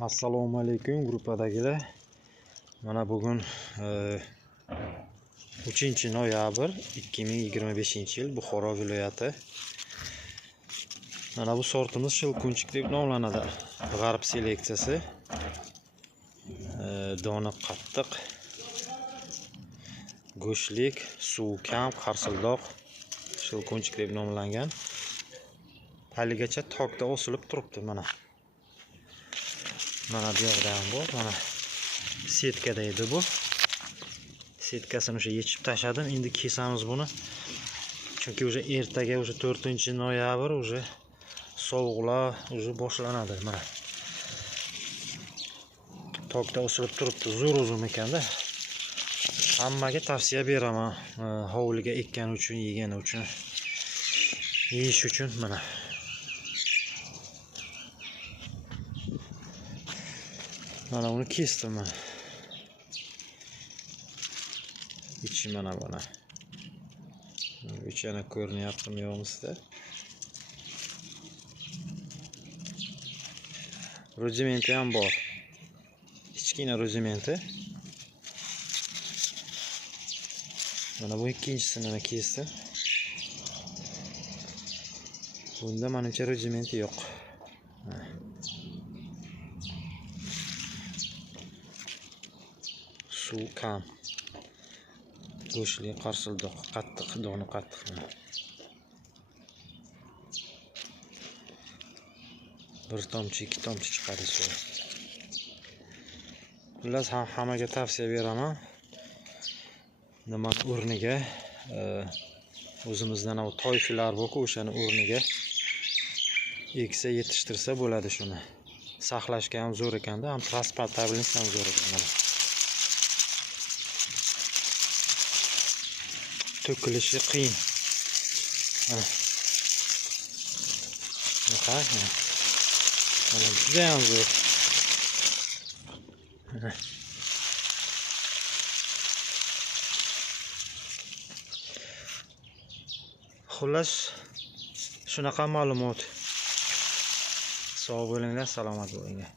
Assalomu alaykum gruppadagilar. Mana bugun 3-noyabr 2025-yil Buxoro viloyati. Mana bu sortimiz shilqunchik deb nomlanadi. G'arb seleksiyasi. Doni qattiq, go'shtlik, suv kam, qarsildoq shilqunchik deb nomlangan. Haligacha tokda osilib turibdi mana. Mana bu yoqda ham bor, mana setkada edi bu. Setkasini o'sha yechib tashladim. Endi kesamiz buni. Chunki o'sha ertaga o'sha 4-noyabr o'sha sovuqlar o'sha boshlanadi mana. Tokda osilib turibdi, zo'r uzum ekanda. Hammaga tavsiya beraman. Hovliga ekkan uchun, yegan uchun, yeyish uchun mana. Mana uni kesdim mana. İçi mana bana. İçine ko'rinyaptimi yo'qmi sizda? Rudimenti ham bor. Kichkina rudimenti. Mana bu ikkinchisini kesdim. Bunda menimcha rudimenti yo'q. Suv kam. Go'shtli, qarsildoq, qattiq, doni qattiq. Bir tomchi, ikki tomchi chiqadi suv. Xullas hammaga tavsiya beraman. Nima o'rniga o'zimizdan o toyfilar bor-ku, o'shani o'rniga eksa yetishtirsa bo'ladi shuni. Saqlashga ham zo'r ekanda, ham transportabilnost ham zo'r ekan. To'kilishi qiyin. Mana juda ham zo'r. Xullas, shunaqa ma'lumot. Sog' bo'linglar, salomat bo'linglar.